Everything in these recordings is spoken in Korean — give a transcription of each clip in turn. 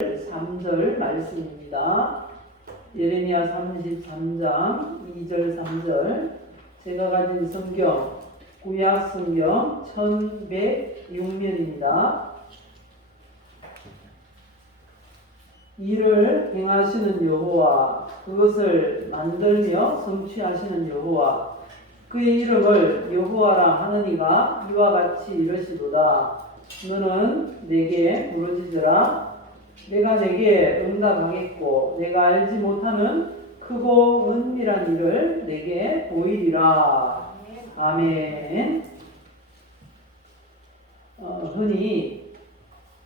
3절 말씀입니다. 예레미야 33장 2절 3절. 제가 가진 성경 구약 성경 1106면입니다. 이를 행하시는 여호와, 그것을 만들며 성취하시는 여호와, 그의 이름을 여호와라 하느니가 이와 같이 이르시도다. 너는 내게 부르짖으라. 내가 내게 응답하겠고 내가 알지 못하는 크고 은밀한 일을 내게 보이리라. 아멘. 흔히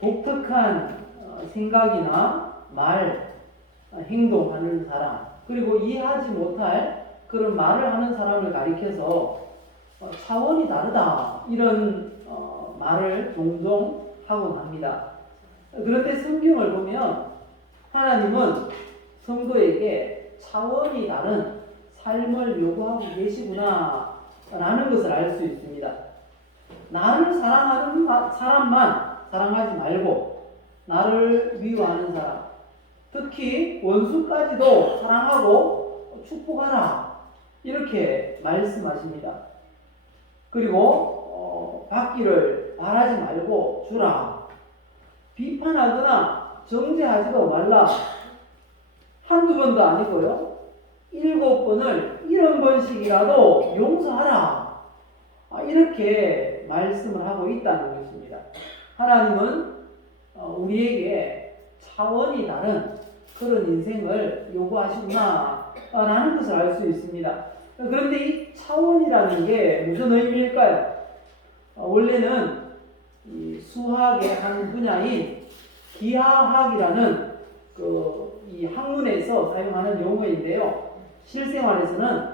독특한 생각이나 말, 행동하는 사람, 그리고 이해하지 못할 그런 말을 하는 사람을 가리켜서 차원이 다르다, 이런 말을 종종 하곤 합니다. 그런데 성경을 보면 하나님은 성도에게 차원이 다른 삶을 요구하고 계시구나 라는 것을 알 수 있습니다. 나를 사랑하는 사람만 사랑하지 말고 나를 미워하는 사람, 특히 원수까지도 사랑하고 축복하라, 이렇게 말씀하십니다. 그리고 받기를 바라지 말고 주라. 비판하거나 정죄하지도 말라. 한두 번도 아니고요, 7번을 70번씩이라도 용서하라. 이렇게 말씀을 하고 있다는 것입니다. 하나님은 우리에게 차원이 다른 그런 인생을 요구하시구나 라는 것을 알 수 있습니다. 그런데 이 차원이라는 게 무슨 의미일까요? 원래는 이 수학의 한 분야인 기하학이라는 이 학문에서 사용하는 용어인데요, 실생활에서는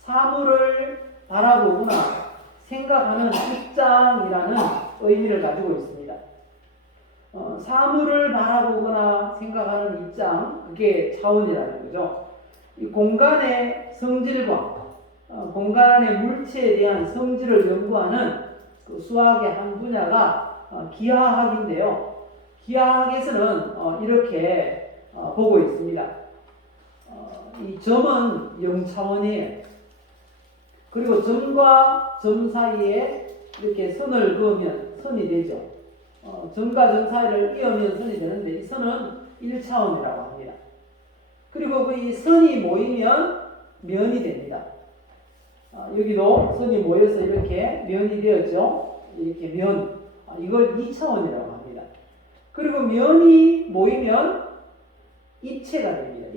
사물을 바라보거나 생각하는 입장이라는 의미를 가지고 있습니다. 사물을 바라보거나 생각하는 입장, 그게 차원이라는 거죠. 이 공간의 성질과 공간 안의 물체에 대한 성질을 연구하는 그 수학의 한 분야가 기하학인데요. 기하학에서는 이렇게 보고 있습니다. 이 점은 0차원이에요. 그리고 점과 점 사이에 이렇게 선을 그으면 선이 되죠. 점과 점 사이를 이으면 선이 되는데 이 선은 1차원이라고 합니다. 그리고 이 선이 모이면 면이 됩니다. 여기도 선이 모여서 이렇게 면이 되었죠. 이렇게 면, 이걸 2차원이라고 합니다. 그리고 면이 모이면 입체가 됩니다.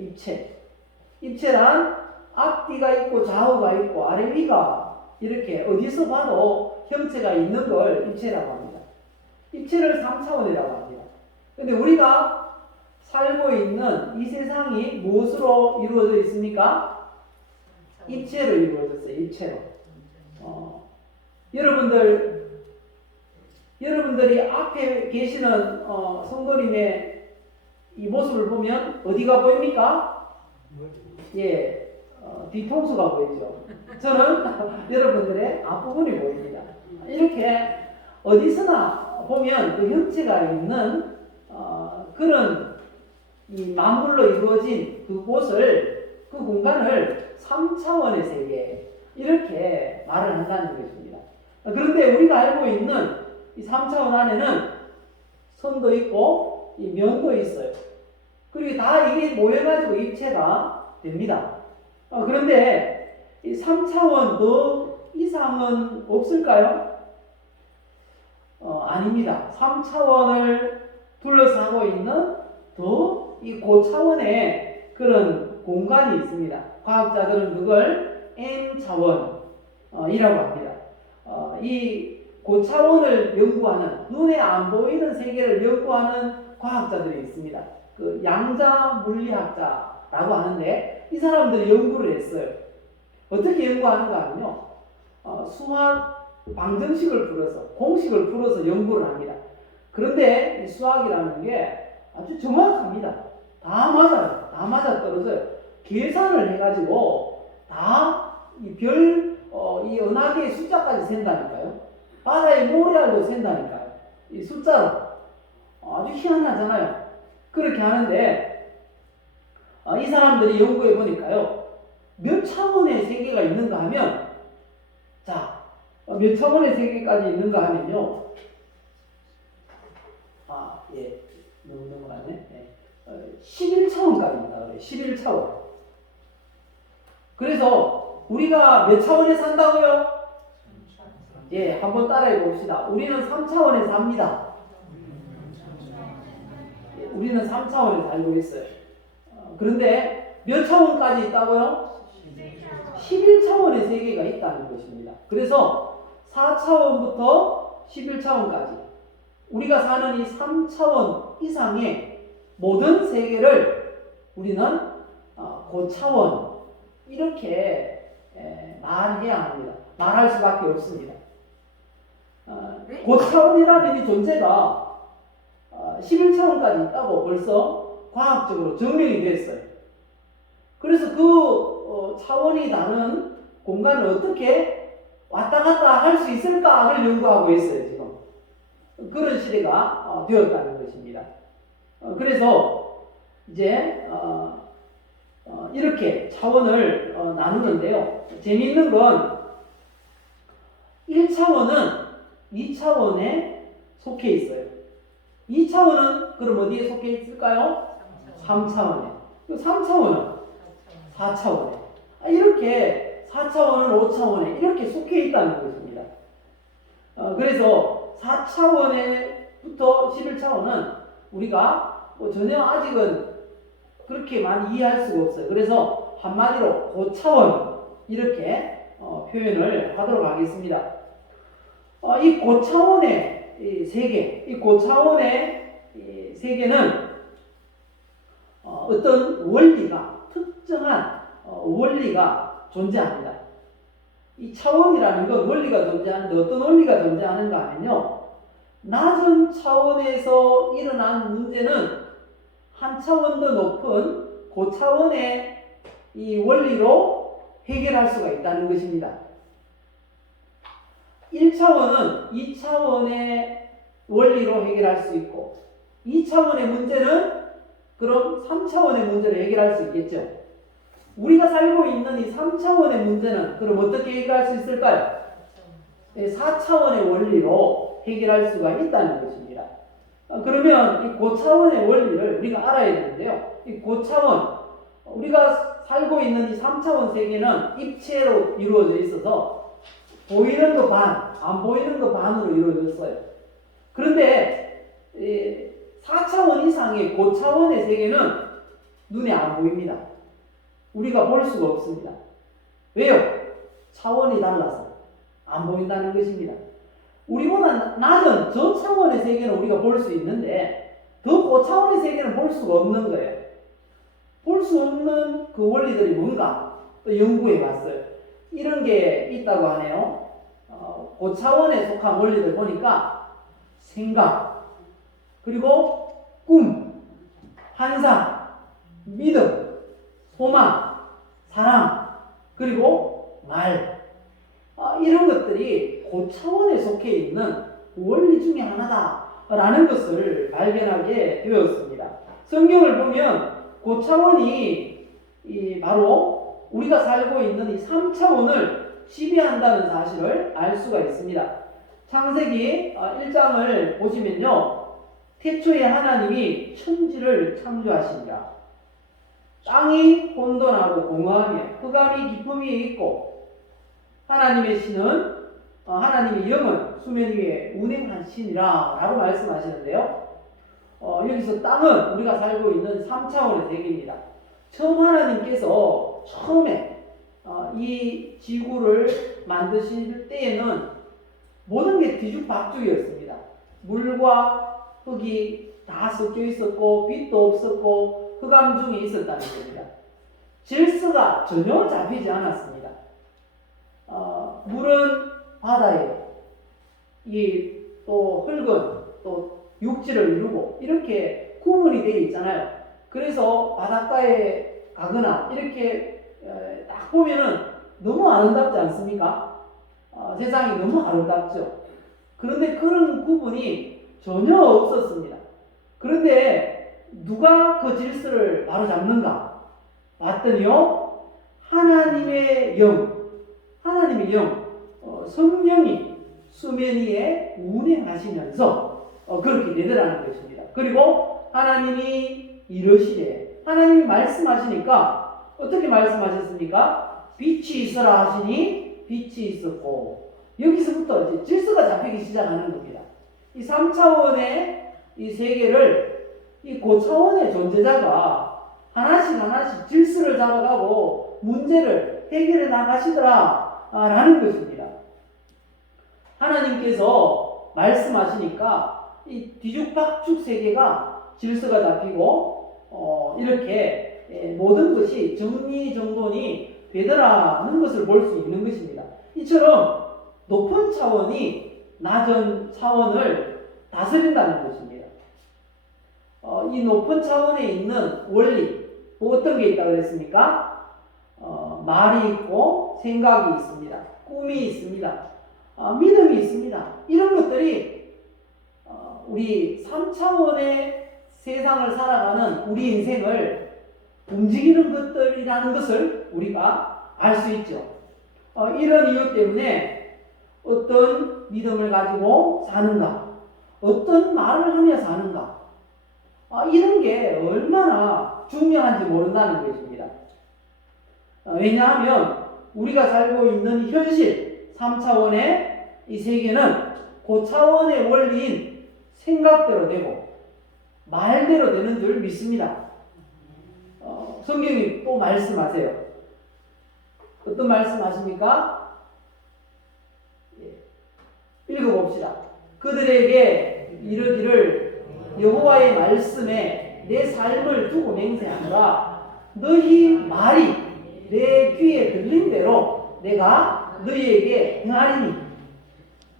입체란 앞뒤가 있고 좌우가 있고 아래 위가 이렇게 어디서 봐도 형체가 있는 걸 입체라고 합니다. 입체를 3차원이라고 합니다. 그런데 우리가 살고 있는 이 세상이 무엇으로 이루어져 있습니까? 입체로 이루어졌어요. 입체로. 여러분들이 앞에 계시는 성도님의 이 모습을 보면 어디가 보입니까? 예, 뒤통수가 보이죠. 저는 여러분들의 앞부분이 보입니다. 이렇게 어디서나 보면 그 형체가 있는 그런 이 만물로 이루어진 그곳을, 그 공간을 3차원의 세계, 이렇게 말을 한다는 것입니다. 그런데 우리가 알고 있는 이 3차원 안에는 선도 있고 이 면도 있어요. 그리고 다 이게 모여가지고 입체가 됩니다. 그런데 이 3차원 더 이상은 없을까요? 아닙니다. 3차원을 둘러싸고 있는 더 이 고차원의 그런 공간이 있습니다. 과학자들은 그걸 N차원이라고 합니다. 이 고차원을 연구하는, 눈에 안 보이는 세계를 연구하는 과학자들이 있습니다. 그 양자 물리학자라고 하는데 이 사람들이 연구를 했어요. 어떻게 연구하는가 하면요, 수학 방정식을 풀어서, 공식을 풀어서 연구를 합니다. 그런데 이 수학이라는 게 아주 정확합니다. 다 맞아요. 다 맞아 떨어져요. 계산을 해가지고 다 이 이 은하계의 숫자까지 센다니까요. 바다의 모래알도 센다니까요. 이 숫자로. 아주 희한하잖아요. 그렇게 하는데 이 사람들이 연구해 보니까요, 몇 차원의 세계가 있는가 하면, 자, 몇 차원의 세계까지 있는가 하면요, 예, 너무 넘어가네. 예. 11차원까지입니다. 그래, 11차원. 그래서 우리가 몇 차원에 산다고요? 예, 한번 따라해 봅시다. 우리는 3차원에 삽니다. 예, 우리는 3차원에 살고 있어요. 그런데 몇 차원까지 있다고요? 11차원의 세계가 있다는 것입니다. 그래서 4차원부터 11차원까지 우리가 사는 이 3차원 이상의 모든 세계를 우리는 고차원 이렇게 말해야 합니다. 말할 수밖에 없습니다. 고차원이라는 이 존재가 11차원까지 있다고 벌써 과학적으로 증명이 됐어요. 그래서 그 차원이 다른 공간을 어떻게 왔다 갔다 할 수 있을까를 연구하고 있어요, 지금. 그런 시대가 되었다는 것입니다. 그래서 이제 이렇게 차원을 나누는데요. 재미있는 건 1차원은 2차원에 속해 있어요. 2차원은 그럼 어디에 속해 있을까요? 3차원에. 3차원은 4차원에. 이렇게 4차원은 5차원에 이렇게 속해 있다는 것입니다. 그래서 4차원에부터 11차원은 우리가 전혀 아직은 그렇게 많이 이해할 수가 없어요. 그래서 한마디로 고차원 이렇게 표현을 하도록 하겠습니다. 이 고차원의 세계, 이 고차원의 세계는 어떤 원리가, 특정한 원리가 존재합니다. 이 차원이라는 건 원리가 존재하는데 어떤 원리가 존재하는가 하면요, 낮은 차원에서 일어난 문제는 한 차원 더 높은 고차원의 이 원리로 해결할 수가 있다는 것입니다. 1차원은 2차원의 원리로 해결할 수 있고, 2차원의 문제는 그럼 3차원의 문제를 해결할 수 있겠죠. 우리가 살고 있는 이 3차원의 문제는 그럼 어떻게 해결할 수 있을까요? 4차원의 원리로 해결할 수가 있다는 것입니다. 그러면 이 고차원의 원리를 우리가 알아야 되는데요. 이 고차원, 우리가 살고 있는 이 3차원 세계는 입체로 이루어져 있어서 보이는 거 반, 안 보이는 거 반으로 이루어졌어요. 그런데 4차원 이상의 고차원의 세계는 눈에 안 보입니다. 우리가 볼 수가 없습니다. 왜요? 차원이 달라서 안 보인다는 것입니다. 우리보다 낮은 저차원의 세계는 우리가 볼 수 있는데 더 고차원의 세계는 볼 수가 없는 거예요. 볼 수 없는 그 원리들이 뭔가 또 연구해 봤어요. 이런 게 있다고 하네요. 고차원에 속한 원리들 보니까 생각, 그리고 꿈, 환상, 믿음, 소망, 사랑, 그리고 말, 이런 것들이 고차원에 속해 있는 원리 중에 하나다라는 것을 발견하게 되었습니다. 성경을 보면 고차원이 바로 우리가 살고 있는 이 3차원을 지배한다는 사실을 알 수가 있습니다. 창세기 1장을 보시면요, 태초에 하나님이 천지를 창조하시니라. 땅이 혼돈하고 공허하며 흑암이 깊음 위에 있고 하나님의 신은 하나님의 영은 수면 위에 운행하시니라 라고 말씀하시는데요. 여기서 땅은 우리가 살고 있는 3차원의 세계입니다. 처음 하나님께서 처음에 이 지구를 만드실 때에는 모든 게 뒤죽박죽이었습니다. 물과 흙이 다 섞여 있었고 빛도 없었고 흑암 중에 있었다는 겁니다. 질서가 전혀 잡히지 않았습니다. 물은 바다에, 또 흙은 또 육지를 이루고 이렇게 구분이 되어 있잖아요. 그래서 바닷가에 가거나 이렇게 딱 보면은 너무 아름답지 않습니까? 세상이 너무 아름답죠. 그런데 그런 구분이 전혀 없었습니다. 그런데 누가 그 질서를 바로잡는가 봤더니요, 하나님의 영, 성령이 수면 위에 운행하시면서 그렇게 되더라는 것입니다. 그리고 하나님이 이러시되, 하나님이 말씀하시니까 어떻게 말씀하셨습니까? 빛이 있어라 하시니 빛이 있었고, 여기서부터 이제 질서가 잡히기 시작하는 겁니다. 이 3차원의 이 세계를 이 고차원의 존재자가 하나씩 질서를 잡아가고 문제를 해결해 나가시더라 라는 것입니다. 하나님께서 말씀하시니까 이 뒤죽박죽 세계가 질서가 잡히고 이렇게 모든 것이 정리정돈이 되더라는 것을 볼 수 있는 것입니다. 이처럼 높은 차원이 낮은 차원을 다스린다는 것입니다. 이 높은 차원에 있는 원리, 어떤 게 있다고 그랬습니까? 말이 있고 생각이 있습니다. 꿈이 있습니다. 믿음이 있습니다. 이런 것들이 우리 3차원의 세상을 살아가는 우리 인생을 움직이는 것들이라는 것을 우리가 알 수 있죠. 이런 이유 때문에 어떤 믿음을 가지고 사는가, 어떤 말을 하며 사는가, 이런 게 얼마나 중요한지 모른다는 것입니다. 왜냐하면 우리가 살고 있는 현실 3차원의 이 세계는 고차원의 원리인 생각대로 되고 말대로 되는 줄 믿습니다. 성경이 또 말씀하세요. 어떤 말씀하십니까? 읽어봅시다. 그들에게 이르기를 여호와의 말씀에 내 삶을 두고 맹세하노라. 너희 말이 내 귀에 들린 대로 내가 너희에게 행하리니.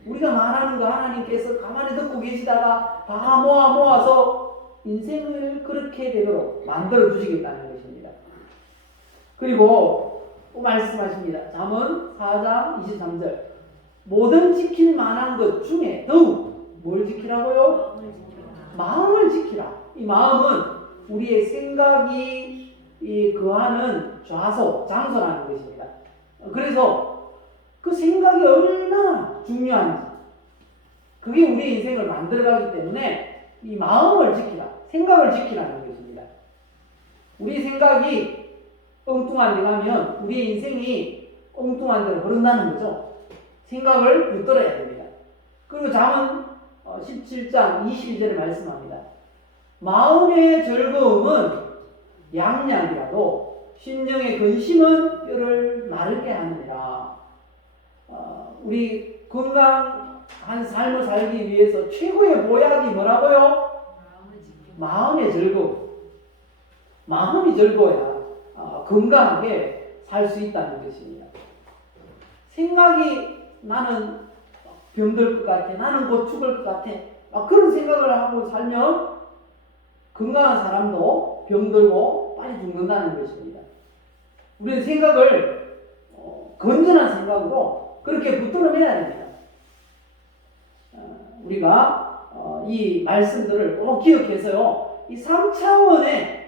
우리가 말하는 거 하나님께서 가만히 듣고 계시다가 다 모아서 인생을 그렇게 되도록 만들어 주시겠다는 것입니다. 그리고 또 말씀하십니다. 잠언 4장 23절. 모든 지킬 만한 것 중에 더욱 뭘 지키라고요? 마음을 지키라. 이 마음은 우리의 생각이 거하는 좌소, 장소라는 것입니다. 그래서 그 생각이 얼마나 중요한지, 그게 우리 인생을 만들어가기 때문에 이 마음을 지키라, 생각을 지키라는 것입니다. 우리 생각이 엉뚱한 데 가면 우리 인생이 엉뚱한 대로 흐른다는 거죠. 생각을 붙들어야 됩니다. 그리고 잠언 17장 22절에 말씀합니다. 마음의 즐거움은 양약이라도 심령의 근심은 뼈를 마르게 하느니라. 우리 건강한 삶을 살기 위해서 최고의 보약이 뭐라고요? 마음의 즐거움. 마음이 즐거워야 건강하게 살 수 있다는 것입니다. 생각이 나는 병들 것 같아, 나는 곧 죽을 것 같아, 그런 생각을 하고 살면 건강한 사람도 병들고 빨리 죽는다는 것입니다. 우리는 생각을 건전한 생각으로 그렇게 붙들어내야 됩니다. 우리가 이 말씀들을 꼭 기억해서요, 이 3차원의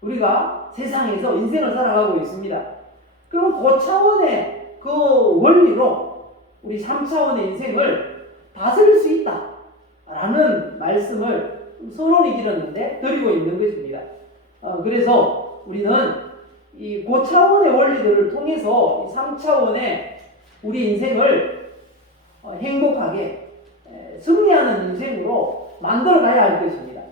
우리가 세상에서 인생을 살아가고 있습니다. 그럼 그 차원의 그 원리로 우리 3차원의 인생을 다스릴 수 있다라는 말씀을 선언이 길었는데 드리고 있는 것입니다. 그래서 우리는 이 고차원의 원리들을 통해서 이 3차원의 우리 인생을 행복하게 승리하는 인생으로 만들어 가야 할 것입니다.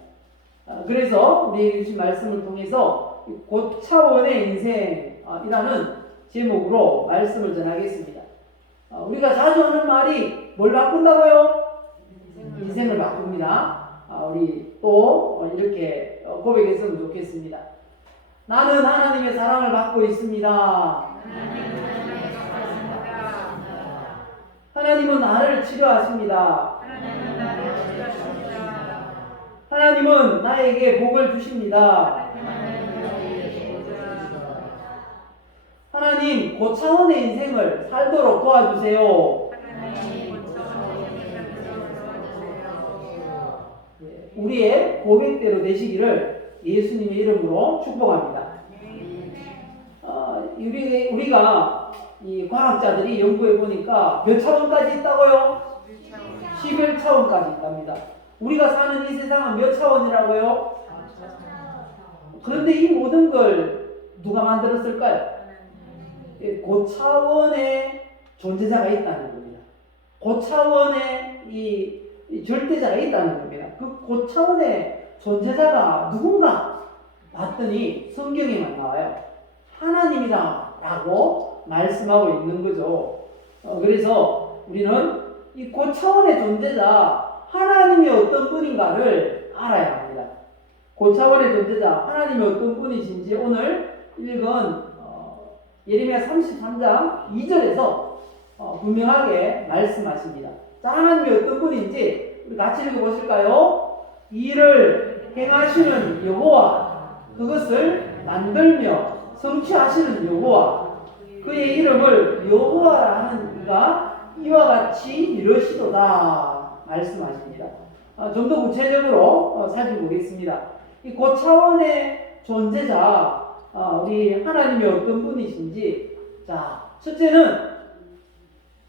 그래서 우리에게 주신 말씀을 통해서 고차원의 인생이라는 제목으로 말씀을 전하겠습니다. 우리가 자주 하는 말이 뭘 바꾼다고요? 인생을 바꿉니다. 우리 또 이렇게 고백했으면 좋겠습니다. 나는 하나님의 사랑을 받고 있습니다. 하나님은 나를 치료하십니다. 하나님은 나에게 복을 주십니다. 하나님, 고차원의 인생을 살도록 도와주세요. 우리의 고백대로 되시기를 예수님의 이름으로 축복합니다. 우리가 이 과학자들이 연구해 보니까 몇 차원까지 있다고요? 11차원까지 있답니다. 우리가 사는 이 세상은 몇 차원이라고요? 그런데 이 모든 걸 누가 만들었을까요? 고차원의 존재자가 있다는 겁니다. 고차원의 이 절대자가 있다는 겁니다. 그 고차원의 존재자가 누군가 봤더니 성경에만 나와요. 하나님이다 라고 말씀하고 있는 거죠. 그래서 우리는 이 고차원의 존재자 하나님이 어떤 분인가를 알아야 합니다. 고차원의 존재자 하나님이 어떤 분이신지 오늘 읽은 예레미야 33장 2절에서 분명하게 말씀하십니다. 자, 하나님이 어떤 분인지 우리 같이 읽어보실까요? 이를 행하시는 여호와, 그것을 만들며 성취하시는 여호와, 그의 이름을 여호와라 하는 이가 이와 같이 이르시도다 말씀하십니다. 좀 더 구체적으로 살펴보겠습니다. 이 고차원의 존재자, 우리 하나님이 어떤 분이신지, 자, 첫째는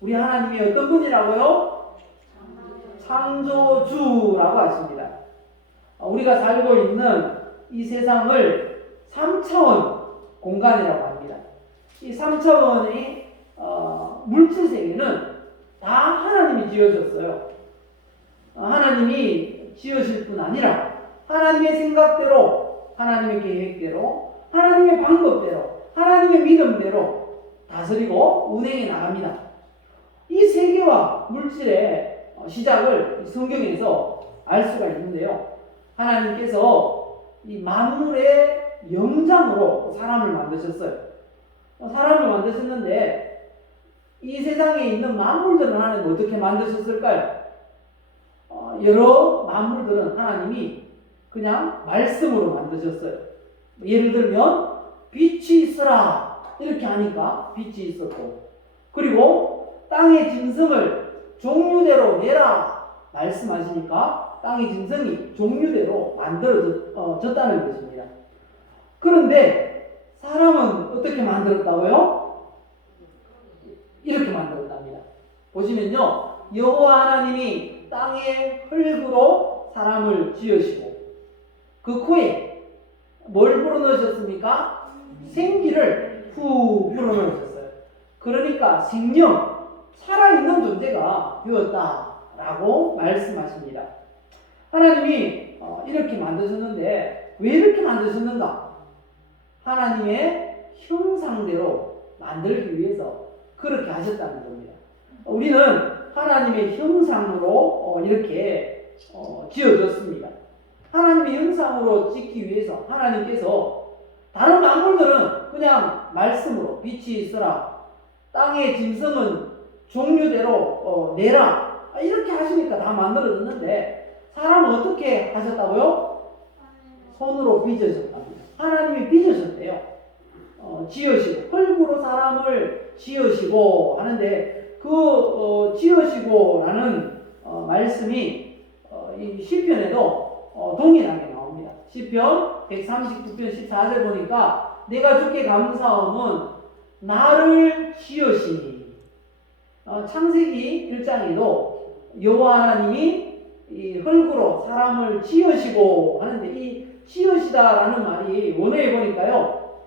우리 하나님이 어떤 분이라고요? 창조주라고 하십니다. 우리가 살고 있는 이 세상을 3차원 공간이라고 합니다. 이 3차원의 물질 세계는 다 하나님이 지어줬어요. 하나님이 지으실 뿐 아니라 하나님의 생각대로, 하나님의 계획대로, 하나님의 방법대로, 하나님의 믿음대로 다스리고 운행해 나갑니다. 이 세계와 물질의 시작을 성경에서 알 수가 있는데요. 하나님께서 이 만물의 영장으로 사람을 만드셨어요. 사람을 만드셨는데 이 세상에 있는 만물들은 하나님 어떻게 만드셨을까요? 여러 만물들은 하나님이 그냥 말씀으로 만드셨어요. 예를 들면 빛이 있으라 이렇게 하니까 빛이 있었고, 그리고 땅의 짐승을 종류대로 내라 말씀하시니까 땅의 짐승이 종류대로 만들어졌다는 것입니다. 그런데 사람은 어떻게 만들었다고요? 이렇게 만들었답니다. 보시면요, 여호와 하나님이 땅의 흙으로 사람을 지으시고 그 코에 뭘 불어넣으셨습니까? 생기를 후 불어넣으셨어요. 그러니까 생명, 살아있는 존재가 되었다라고 말씀하십니다. 하나님이 이렇게 만드셨는데 왜 이렇게 만드셨는가? 하나님의 형상대로 만들기 위해서 그렇게 하셨다는 겁니다. 우리는 하나님의 형상으로 이렇게 지어졌습니다. 하나님의 형상으로 짓기 위해서 하나님께서, 다른 만물들은 그냥 말씀으로 빛이 있으라, 땅의 짐승은 종류대로 내라 이렇게 하시니까 다 만들어졌는데 사람은 어떻게 하셨다고요? 손으로 빚으셨답니다. 하나님이 빚으셨대요. 지으시고 흙으로 사람을 지으시고 하는데 그 지으시고라는 말씀이 이 시편에도 동일하게 나옵니다. 시편 139편 14절 보니까 내가 주께 감사함은 나를 지으시니, 창세기 1장에도 여호와 하나님이 이 흙으로 사람을 지으시고 하는데 이 지으시다라는 말이 원어에 보니까요,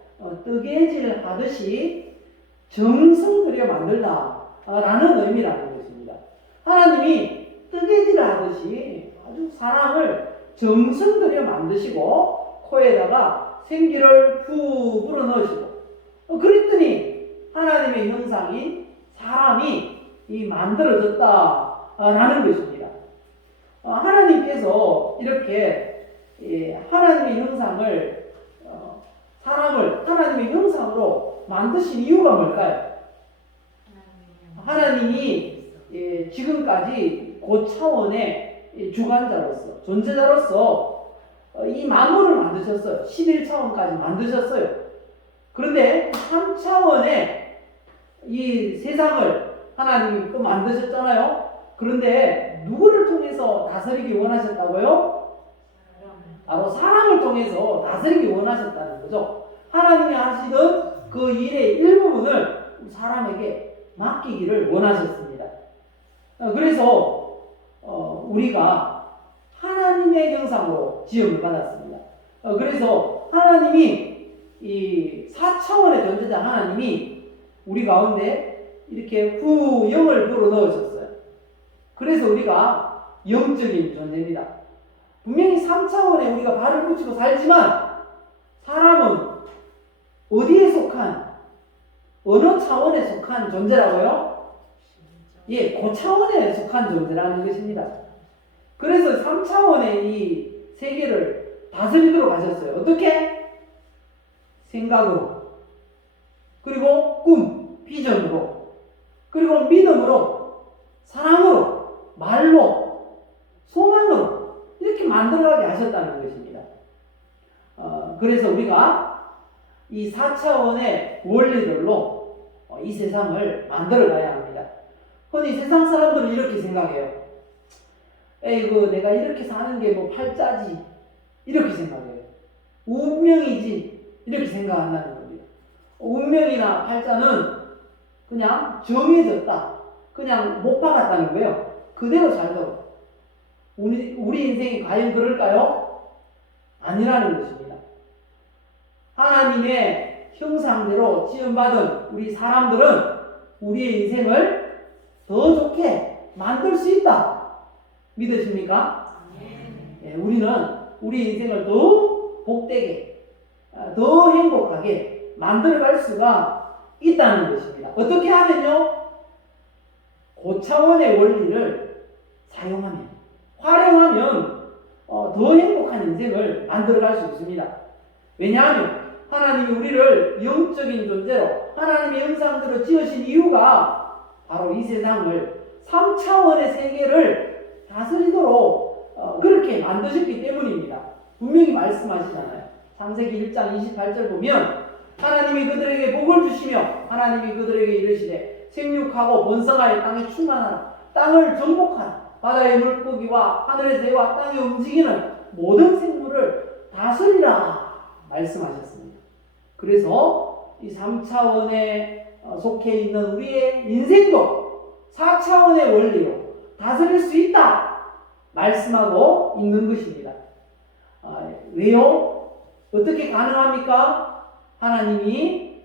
뜨개질 하듯이 정성 들여 만들다 라는 의미라는 것입니다. 하나님이 뜨개질 하듯이 아주 사람을 정성 들여 만드시고 코에다가 생기를 후 불어넣으시고, 그랬더니 하나님의 형상인 사람이 만들어졌다라는 것입니다. 하나님께서 이렇게 하나님의 형상을, 사람을 하나님의 형상으로 만드신 이유가 뭘까요? 하나님이 지금까지 고차원의 주관자로서, 존재자로서 이 만물을 만드셨어요. 11차원까지 만드셨어요. 그런데 3차원의 이 세상을 하나님이 또 만드셨잖아요. 그런데 누구를 통해서 다스리기 원하셨다고요? 바로 사람을 통해서 다스리기 원하셨다는 거죠. 하나님이 하시던 그 일의 일부분을 사람에게 맡기기를 원하셨습니다. 그래서 우리가 하나님의 형상으로 지음을 받았습니다. 그래서 하나님이 이 4차원의 존재자 하나님이 우리 가운데 이렇게 영을 불어넣으셨어요. 그래서 우리가 영적인 존재입니다. 분명히 3차원에 우리가 발을 붙이고 살지만 사람은 어디에 속한, 어느 차원에 속한 존재라고요? 예, 고차원에 속한 존재라는 것입니다. 그래서 3차원의 이 세계를 다스리도록 하셨어요. 어떻게? 생각으로, 그리고 꿈, 비전으로, 그리고 믿음으로, 사랑으로, 말로, 소망으로 이렇게 만들어가게 하셨다는 것입니다. 그래서 우리가 이 4차원의 원리들로 이 세상을 만들어가야 합니다. 흔히 세상 사람들은 이렇게 생각해요. 에이구, 내가 이렇게 사는 게 뭐 팔자지, 이렇게 생각해요. 운명이지, 이렇게 생각한다는 겁니다. 운명이나 팔자는 그냥 정해졌다, 그냥 못 박았다는 거예요. 그대로 살도록. 우리 인생이 과연 그럴까요? 아니라는 것입니다. 하나님의 형상대로 지음받은 우리 사람들은 우리의 인생을 더 좋게 만들 수 있다. 믿으십니까? 예, 우리는 우리 인생을 더 복되게, 더 행복하게 만들어갈 수가 있다는 것입니다. 어떻게 하면요? 고차원의 원리를 사용하면, 활용하면 더 행복한 인생을 만들어갈 수 있습니다. 왜냐하면 하나님이 우리를 영적인 존재로 하나님의 형상대로 지으신 이유가 바로 이 세상을 3차원의 세계를 다스리도록 그렇게 만드셨기 때문입니다. 분명히 말씀하시잖아요. 창세기 1장 28절 보면 하나님이 그들에게 복을 주시며 하나님이 그들에게 이르시되 생육하고 번성하여 땅에 충만하라. 땅을 정복하라. 바다의 물고기와 하늘의 새와 땅에 움직이는 모든 생물을 다스리라 말씀하셨습니다. 그래서 이 3차원에 속해 있는 우리의 인생도 4차원의 원리로 다스릴 수 있다 말씀하고 있는 것입니다. 왜요? 어떻게 가능합니까? 하나님이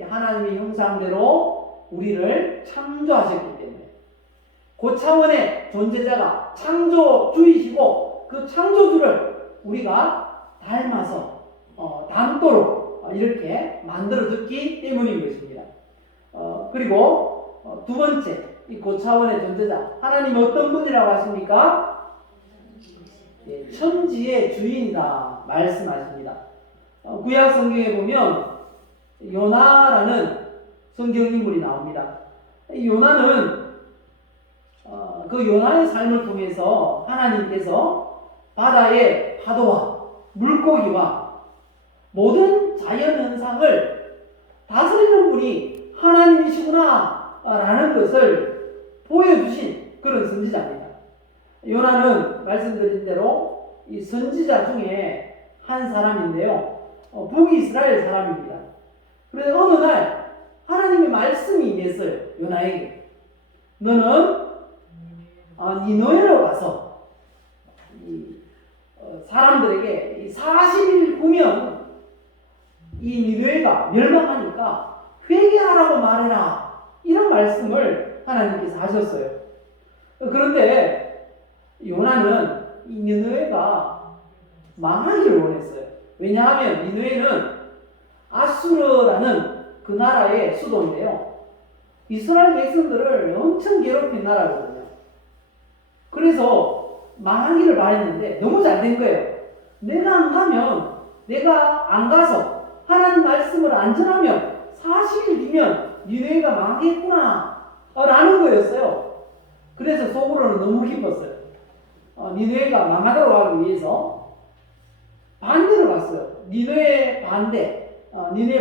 하나님의 형상대로 우리를 창조하셨기 때문에 고차원의 존재자가 창조주이시고 그 창조주를 우리가 닮아서 닮도록 이렇게 만들어졌기 때문인 것입니다. 그리고 두 번째, 이 고차원의 존재자 하나님 어떤 분이라고 하십니까? 예, 천지의 주인이다 말씀하십니다. 구약 성경에 보면 요나라는 성경 인물이 나옵니다. 요나는 그 요나의 삶을 통해서 하나님께서 바다의 파도와 물고기와 모든 자연 현상을 다스리는 분이 하나님이시구나 라는 것을 보여주신 그런 선지자입니다. 요나는 말씀드린 대로 이 선지자 중에 한 사람인데요. 북이스라엘 사람입니다. 그래서 어느 날 하나님의 말씀이 임했어요. 요나에게. 너는 니느웨로 가서 사람들에게 40일 후면 이 니느웨가 멸망하니까 회개하라고 말해라. 이런 말씀을 하나님께서 하셨어요. 그런데 요나는 이 니느웨가 망하기를 원했어요. 왜냐하면 니느웨는 아수르라는 그 나라의 수도인데요. 이스라엘 백성들을 엄청 괴롭힌 나라거든요. 그래서 망하기를 바랬는데 너무 잘 된 거예요. 내가 안 가서 하나님 말씀을 안 전하면 40일 뒤면 니느웨가 망하겠구나 라는 거였어요. 그래서 속으로는 너무 기뻤어요. 니느웨가 망하도록 하기 위해서 반대로 갔어요. 니느웨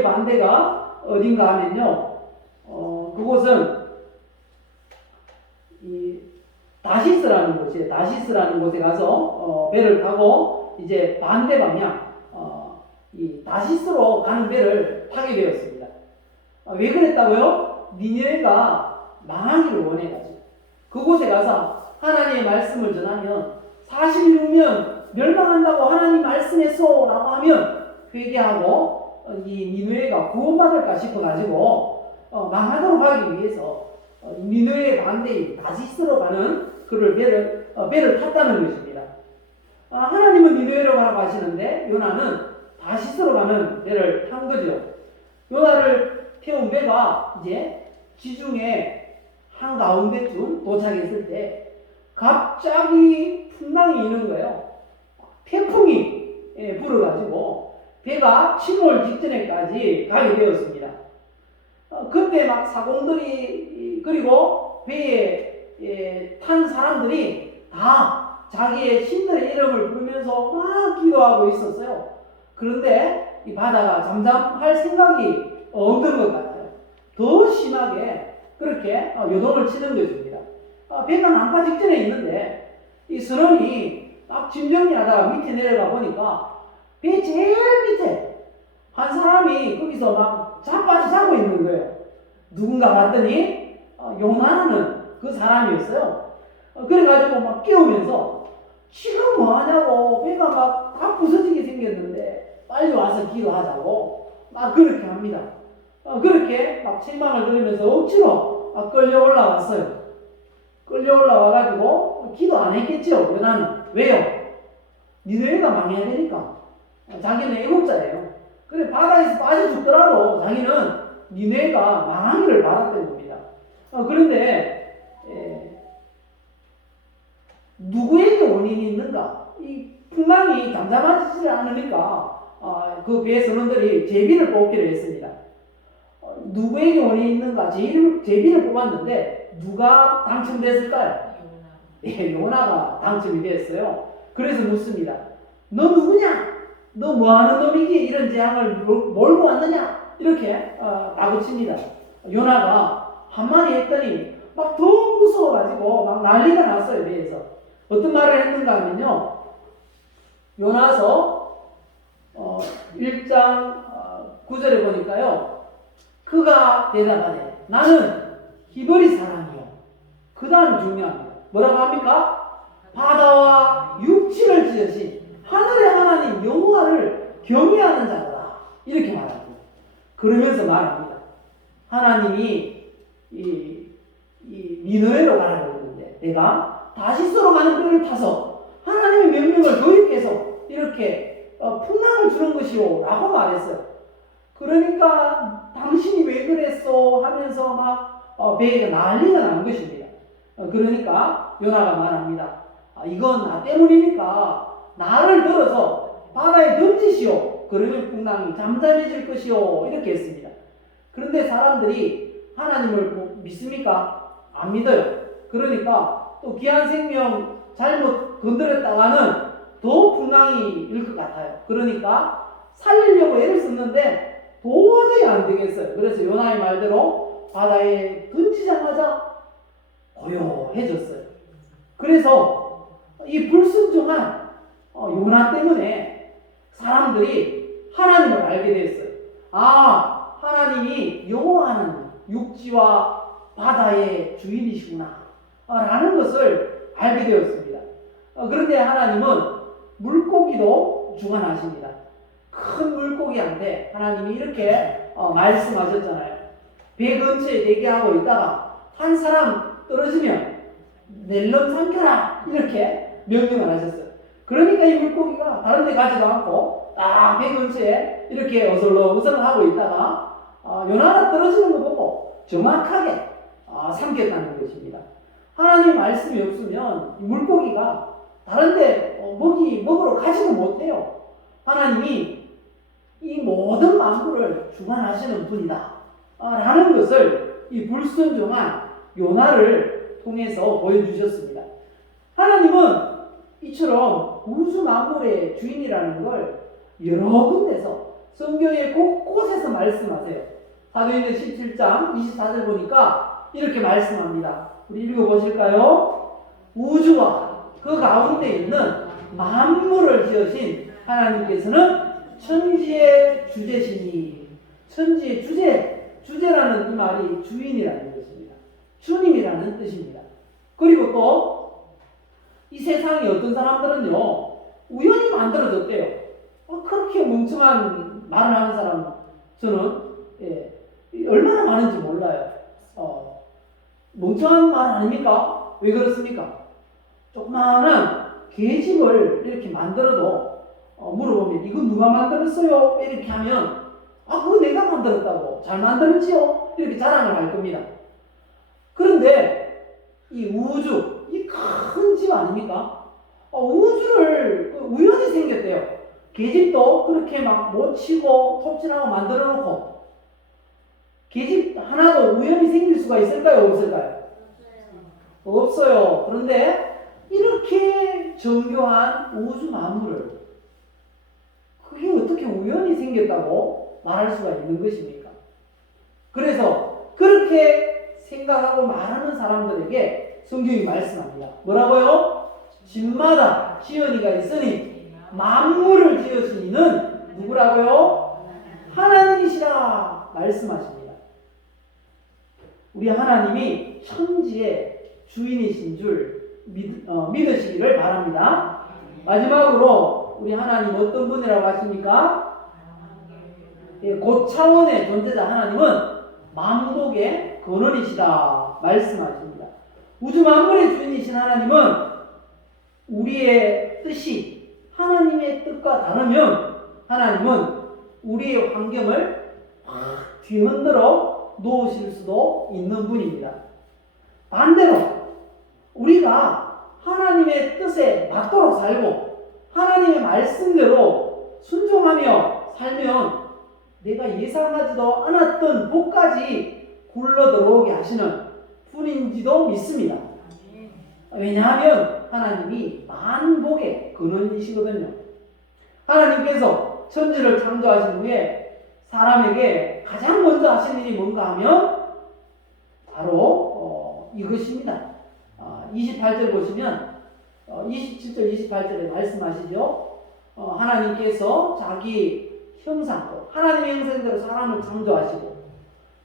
반대가 어딘가 하면요, 그곳은 이 다시스라는 곳에 가서 배를 타고 이제 반대 방향 이 다시스로 가는 배를 타게 되었습니다. 왜 그랬다고요? 니느웨가 망하기를 원해가지고 그곳에 가서 하나님의 말씀을 전하면 40일이면 멸망한다고 하나님 말씀했어 라고 하면 회개하고 이 니느웨가 구원받을까 싶어가지고 망하도록 하기 위해서 니느웨의 반대인 다시스로 가는 그를 배를 탔다는 것입니다. 하나님은 니느웨로 가라고 하시는데 요나는 다시스로 가는 배를 탄 거죠. 요나를 태운 배가 이제 지중해 한가운데쯤 도착했을 때 갑자기 풍랑이 있는 거예요. 태풍이 불어가지고 배가 침몰 직전에까지 가게 되었습니다. 그때 막 사공들이 그리고 배에 탄 사람들이 다 자기의 신들의 이름을 부르면서 막 기도하고 있었어요. 그런데 이 바다가 잠잠할 생각이 없는 것 같아요. 더 심하게 그렇게 요동을 치는 것입니다. 배가 난파 직전에 있는데 이 선원이 막 짐 정리하다가 밑에 내려가 보니까 배 제일 밑에 한 사람이 거기서 막 자빠져 자고 있는 거예요. 누군가 봤더니 요나라는 그 사람이었어요. 그래가지고 막 깨우면서 지금 뭐하냐고 배가 막 다 부서지게 생겼는데 빨리 와서 기도하자고 막 그렇게 합니다. 그렇게 막 책망을 들으면서 억지로 끌려 올라왔어요. 끌려 올라와가지고 기도 안 했겠죠. 요나는. 왜요? 니느웨가 망해야 되니까. 자기는 애국자예요. 그래 바다에서 빠져 죽더라도 자기는 니느웨가 망하기를 바랐던 겁니다. 그런데 누구에게 원인이 있는가? 이 풍랑이 잠잠하지 않으니까 그 배의 선원들이 제비를 뽑기로 했습니다. 누구에게 원인이 있는가? 제비를 뽑았는데 누가 당첨됐을까요? 요나가 당첨이 됐어요. 그래서 묻습니다. 너 누구냐? 너 뭐하는 놈이기에 이런 재앙을 몰고 왔느냐? 이렇게 다그칩니다. 요나가 한마디 했더니 막 더 무서워가지고 막 난리가 났어요. 배에서. 어떤 말을 했는가 하면요. 요나서 1장 9절에 보니까요. 그가 대답하되 나는 히브리 사람이요. 그 다음이 중요합니다. 뭐라고 합니까? 바다와 육지를 지으신 하늘의 하나님 여호와를 경외하는 자다. 이렇게 말합니다. 그러면서 말합니다. 하나님이 이 니느웨로 가라고 했는데 내가 다시스로 가는 배를 타서 하나님의 명령을 도입해서 이렇게 풍랑을 주는 것이오 라고 말했어요. 그러니까 당신이 왜 그랬어 하면서 막 배가 난리가 난 것입니다. 그러니까 요나가 말합니다. 이건 나 때문이니까 나를 들어서 바다에 던지시오. 그러면 풍랑이 잠잠해질 것이오. 이렇게 했습니다. 그런데 사람들이 하나님을 믿습니까? 안 믿어요. 그러니까 또 귀한 생명 잘못 건드렸다가는 더 풍랑이 일 것 같아요. 그러니까 살리려고 애를 썼는데 도저히 안 되겠어요. 그래서 요나의 말대로 바다에 던지자마자 고요해졌어요. 그래서 이 불순종한 요나 때문에 사람들이 하나님을 알게 됐어요. 하나님이 여호와는 육지와 바다의 주인이시구나 라는 것을 알게 되었습니다. 그런데 하나님은 물고기도 주관하십니다. 큰 물고기한테 하나님이 이렇게 말씀하셨잖아요. 배 근처에 대기하고 있다가 한 사람 떨어지면 낼름 삼켜라 이렇게 명령을 하셨어요. 그러니까 이 물고기가 다른 데 가지도 않고 딱 배 근처에 이렇게 어슬렁어슬렁 하고 있다가 요나가 떨어지는 거 보고 정확하게 삼켰다는 것입니다. 하나님의 말씀이 없으면 이 물고기가 다른 데 먹으러 가지도 못해요. 하나님이 이 모든 만물을 주관하시는 분이다 라는 것을 이 불순종한 요나를 통해서 보여주셨습니다. 하나님은 이처럼 우주 만물의 주인이라는 걸 여러 군데서 성경의 곳곳에서 말씀하세요. 사도행전 17장 24절 보니까 이렇게 말씀합니다. 우리 읽어보실까요? 우주와 그 가운데 있는 만물을 지으신 하나님께서는 천지의 주제시니, 천지의 주제라는 이 말이 주인이라는 것입니다. 주님이라는 뜻입니다. 그리고 또 이 세상에 어떤 사람들은요, 우연히 만들어졌대요. 그렇게 멍청한 말을 하는 사람, 저는 얼마나 많은지 몰라요. 멍청한 말 아닙니까? 왜 그렇습니까? 조그마한 계집을 이렇게 만들어도 물어보면 이거 누가 만들었어요? 이렇게 하면 그거 내가 만들었다고, 잘 만들었지요? 이렇게 자랑을 할 겁니다. 그런데 이 우주, 이 큰 집 아닙니까? 우주를 우연히 생겼대요. 계집도 그렇게 막 못 치고 톱질하고 만들어 놓고, 계집 하나도 우연히 생길 수가 있을까요? 없을까요? 없어요. 그런데 이렇게 정교한 우주 만물을 그게 어떻게 우연히 생겼다고 말할 수가 있는 것입니까? 그래서 그렇게 생각하고 말하는 사람들에게 성경이 말씀합니다. 뭐라고요? 집마다 지연이가 있으니 만물을 지으신 이는 누구라고요? 하나님이시라 말씀하십니다. 우리 하나님이 천지의 주인이신 줄 믿으시기를 바랍니다. 마지막으로 우리 하나님 어떤 분이라고 하십니까? 고차원의 존재자 하나님은 만복의 근원이시다 말씀하십니다. 우주 만물의 주인이신 하나님은 우리의 뜻이 하나님의 뜻과 다르면 하나님은 우리의 환경을 확 뒤흔들어 놓으실 수도 있는 분입니다. 반대로 우리가 하나님의 뜻에 맞도록 살고 하나님의 말씀대로 순종하며 살면 내가 예상하지도 않았던 복까지 굴러 들어오게 하시는 분인지도 믿습니다. 왜냐하면 하나님이 만복의 근원이시거든요. 하나님께서 천지를 창조하신 후에 사람에게 가장 먼저 하신 일이 뭔가 하면 바로 이것입니다. 28절 보시면 27절 28절에 말씀하시죠. 하나님께서 자기 형상대로 하나님의 형상대로 사람을 창조하시고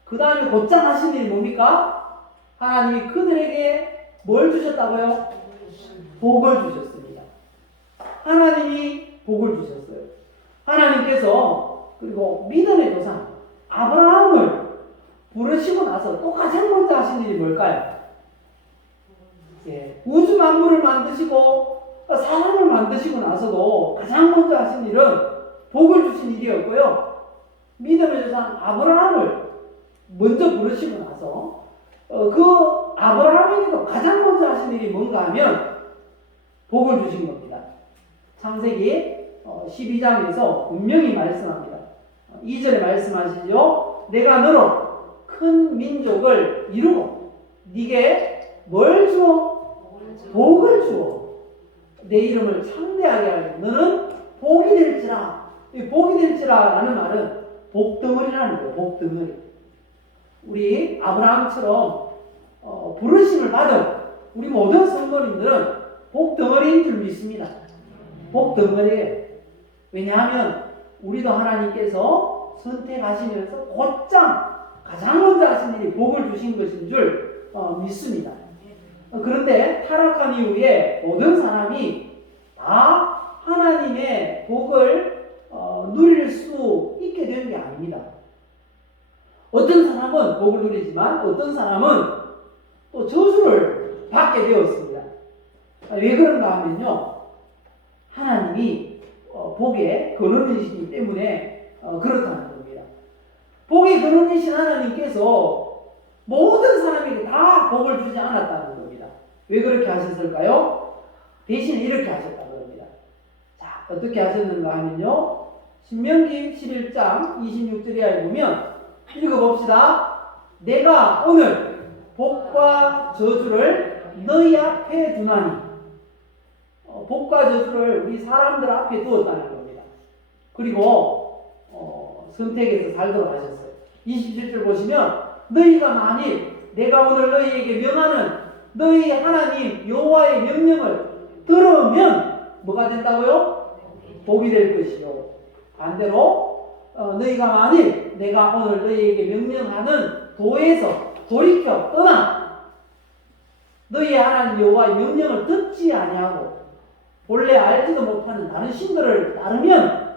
그 다음에 곧장 하신 일이 뭡니까? 하나님이 그들에게 뭘 주셨다고요? 복을 주셨습니다. 하나님이 복을 주셨어요. 하나님께서 그리고 믿음의 조상 아브라함을 부르시고 나서 또 가장 먼저 하신 일이 뭘까요? 우주 만물을 만드시고 사람을 만드시고 나서도 가장 먼저 하신 일은 복을 주신 일이었고요. 믿음의 조상 아브라함을 먼저 부르시고 나서 그 아브라함에게도 가장 먼저 하신 일이 뭔가 하면 복을 주신 겁니다. 창세기 12장에서 분명히 말씀합니다. 2절에 말씀하시죠. 내가 너로 큰 민족을 이루고 네게 뭘 주어? 복을 주어 내 이름을 창대하게 하려 너는 복이 될지라. 이 복이 될지라 라는 말은 복덩어리라는 거예요. 복덩어리. 우리 아브라함처럼 부르심을 받은 우리 모든 성도님들은 복덩어리인 줄 믿습니다. 복덩어리예요. 왜냐하면 우리도 하나님께서 선택하시면서 곧장 가장 먼저 하신 일이 복을 주신 것인 줄 믿습니다. 그런데 타락한 이후에 모든 사람이 다 하나님의 복을 누릴 수 있게 된 게 아닙니다. 어떤 사람은 복을 누리지만 어떤 사람은 또 저주를 받게 되었습니다. 왜 그런가 하면요, 하나님이 복의 근원이시기 때문에 그렇다는 겁니다. 복의 근원이신 하나님께서 모든 사람에게 다 복을 주지 않았다는 겁니다. 왜 그렇게 하셨을까요? 대신 이렇게 하셨다고 합니다. 자, 어떻게 하셨는가 하면요, 신명기 11장 26절에 보면 읽어봅시다. 내가 오늘 복과 저주를 너희 앞에 두나니, 복과 저주를 우리 사람들 앞에 두었다는 겁니다. 그리고 선택해서 살도록 하셨어요. 27절 보시면 너희가 만일 내가 오늘 너희에게 명하는 너희 하나님 여호와의 명령을 들으면 뭐가 된다고요? 복이 될 것이요. 반대로 너희가 만일 내가 오늘 너희에게 명령하는 도에서 돌이켜 떠나 너희 하나님 여호와의 명령을 듣지 아니하고 본래 알지도 못하는 다른 신들을 따르면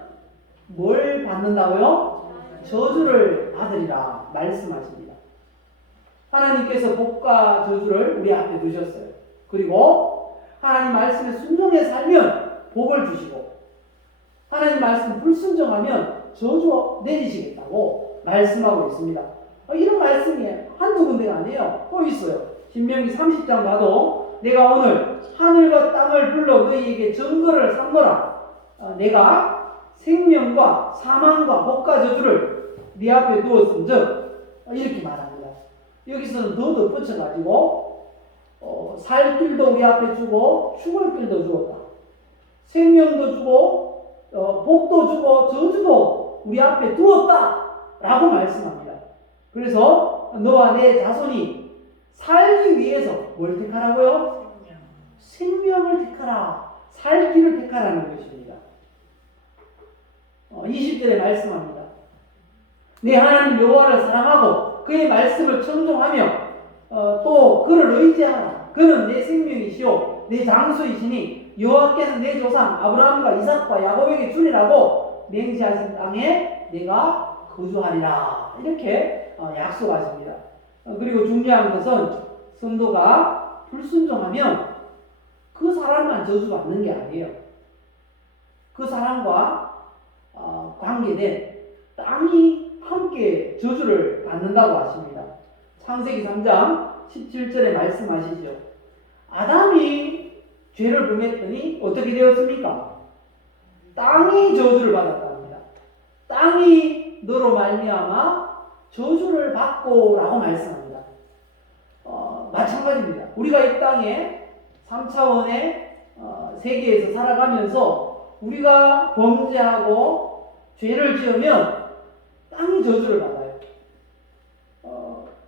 뭘 받는다고요? 저주를 받으리라 말씀하십니다. 하나님께서 복과 저주를 우리 앞에 두셨어요. 그리고 하나님 말씀에 순종해 살면 복을 주시고 하나님 말씀 불순종하면 저주 내리시겠다고 말씀하고 있습니다. 이런 말씀이 한두 군데가 아니에요. 또 있어요. 신명기 30장 봐도 내가 오늘 하늘과 땅을 불러 너희에게 증거를 삼노라. 내가 생명과 사망과 복과 저주를 네 앞에 두었음즉 이렇게 말합니다. 여기서는 더 덧붙여가지고 살 길도 우리 앞에 주고 죽을 길도 주었다. 생명도 주고 복도 주고 저주도 우리 앞에 두었다 라고 말씀합니다. 그래서 너와 내 자손이 살기 위해서 뭘 택하라고요? 생명을 택하라. 살기를 택하라는 것입니다. 20절에 말씀합니다. 내 하나님 여호와를 사랑하고 그의 말씀을 청종하며 또 그를 의지하라. 그는 내 생명이시오 내 장수이시니 여호와께서 내 조상 아브라함과 이삭과 야곱에게 주리라고 맹세하신 땅에 내가 거주하리라. 이렇게 약속하십니다. 그리고 중요한 것은 성도가 불순종하면 그 사람만 저주받는 게 아니에요. 그 사람과 관계된 땅이 함께 저주를 받는다고 하십니다. 창세기 3장 17절에 말씀하시죠. 아담이 죄를 범했더니 어떻게 되었습니까? 땅이 저주를 받았답니다. 땅이 너로 말미암아 저주를 받고 라고 말씀합니다. 마찬가지입니다. 우리가 이 땅에 3차원의 세계에서 살아가면서 우리가 범죄하고 죄를 지으면 땅이 저주를 받아요.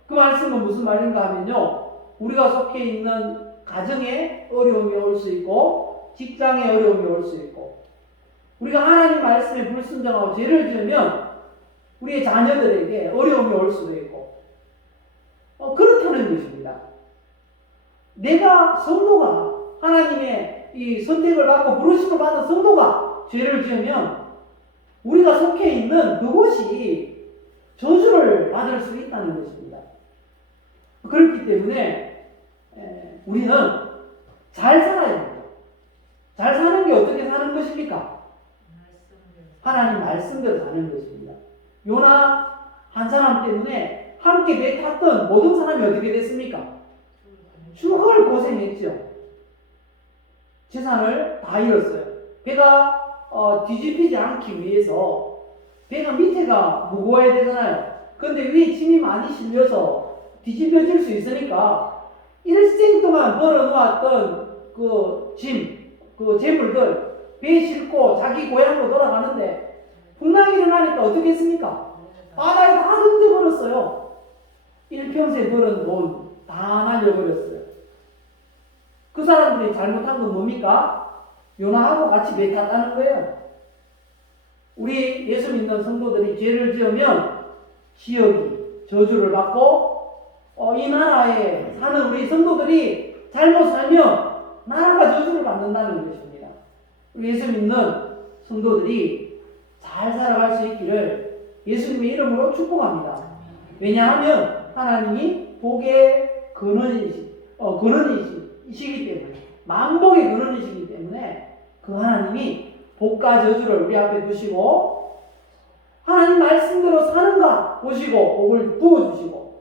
그 말씀은 무슨 말인가 하면요. 우리가 속해 있는 가정에 어려움이 올 수 있고 직장에 어려움이 올 수 있고 우리가 하나님 말씀에 불순종하고 죄를 지으면 우리의 자녀들에게 어려움이 올 수도 있고 그렇다는 것입니다. 내가 성도가 하나님의 이 선택을 받고 부르심을 받은 성도가 죄를 지으면 우리가 속해 있는 그곳이 저주를 받을 수 있다는 것입니다. 그렇기 때문에 우리는 잘 살아야 됩니다. 잘 사는 게 어떻게 사는 것입니까? 하나님 말씀대로 사는 것입니다. 요나 한 사람 때문에 함께 배 탔던 모든 사람이 어떻게 됐습니까? 죽을 고생했죠. 재산을 다 잃었어요. 배가 뒤집히지 않기 위해서 배가 밑에가 무거워야 되잖아요. 그런데 위에 짐이 많이 실려서 뒤집혀질 수 있으니까 일생 동안 벌어놓았던 그 재물들 배에 싣고 자기 고향으로 돌아가는데 풍랑이 일어나니까 어떻게 했습니까? 바다에 다 던져버렸어요. 일평생 벌은 돈 다 날려버렸어요. 그 사람들이 잘못한 건 뭡니까? 요나하고 같이 배 탔다는 거예요. 우리 예수 믿는 성도들이 죄를 지으면 지역이 저주를 받고 이 나라에 사는 우리 성도들이 잘못 살면 나라가 저주를 받는다는 것입니다. 우리 예수 믿는 성도들이 잘 살아갈 수 있기를 예수님의 이름으로 축복합니다. 왜냐하면 하나님이 복의 근원이시기 때문에 만복의 근원이시기 때문에 그 하나님이 복과 저주를 우리 앞에 두시고 하나님 말씀대로 사는가 보시고 복을 부어주시고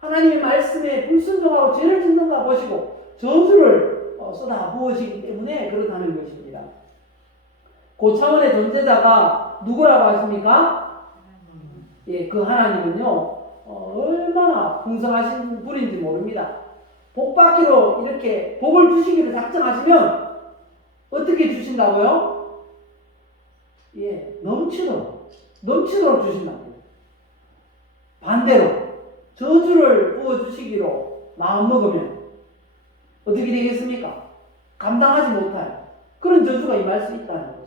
하나님의 말씀에 불순종하고 죄를 짓는가 보시고 저주를 쏟아 부으시기 때문에 그렇다는 것입니다. 그 차원의 존재자가 누구라고 하십니까? 예, 그 하나님은요 얼마나 풍성하신 분인지 모릅니다. 복 받기로 이렇게 복을 주시기를 작정하시면 어떻게 주신다고요? 예, 넘치도록 주신답니다. 반대로 저주를 부어주시기로 마음먹으면 어떻게 되겠습니까? 감당하지 못할 그런 저주가 임할 수 있다는 거죠.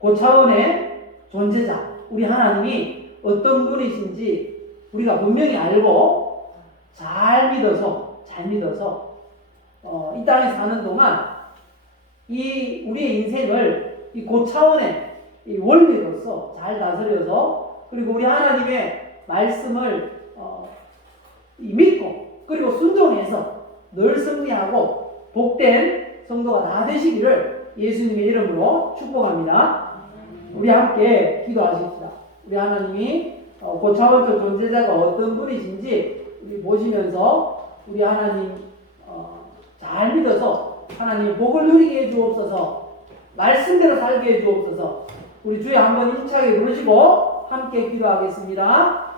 그 차원의 존재자, 우리 하나님이 어떤 분이신지 우리가 분명히 알고 잘 믿어서 이 땅에 사는 동안 이 우리의 인생을 이 고차원의 이 원리로서 잘 다스려서, 그리고 우리 하나님의 말씀을 믿고 그리고 순종해서 늘 승리하고 복된 성도가 다 되시기를 예수님의 이름으로 축복합니다. 우리 함께 기도하십시다. 우리 하나님이 고차원적 존재자가 어떤 분이신지 우리 보시면서 우리 하나님 잘 믿어서 하나님 복을 누리게 해주옵소서. 말씀대로 살게 해주옵소서. 우리 주에 한번 힘차게 부르시고 함께 기도하겠습니다.